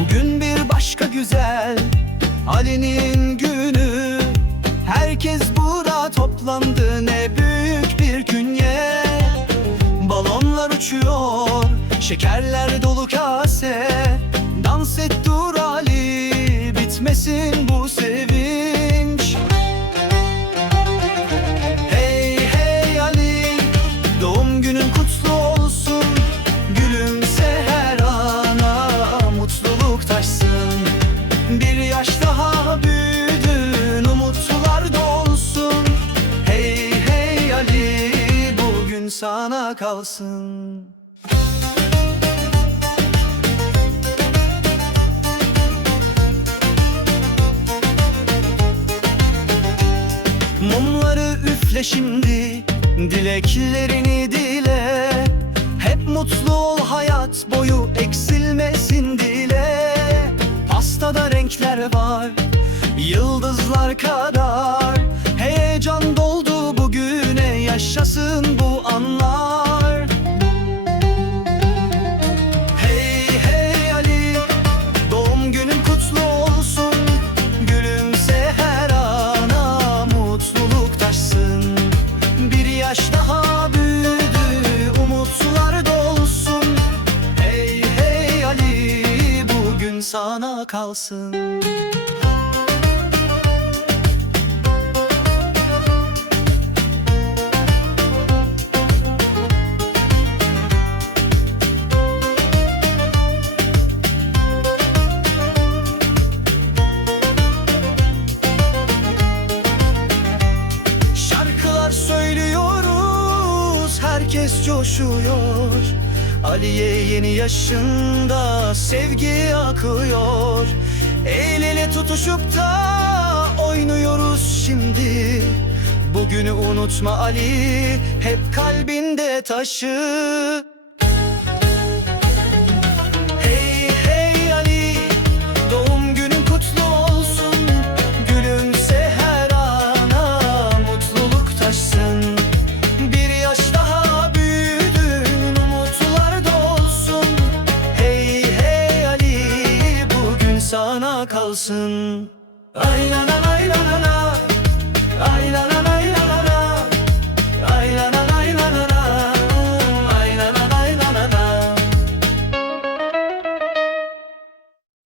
Bugün bir başka güzel Ali'nin uçuyor Şekerler dolu kase sana kalsın. Mumları üfle şimdi Dileklerini dile. Hep mutlu ol hayat boyu Eksilmesin dile. Pastada renkler var Yıldızlar kadar kalsın. Şarkılar söylüyoruz, herkes coşuyor Aliye yeni yaşında sevgi akıyor. El ele tutuşup da oynuyoruz şimdi. Bugünü unutma Ali, hep kalbinde taşı sana kalsın. Ay la la la la la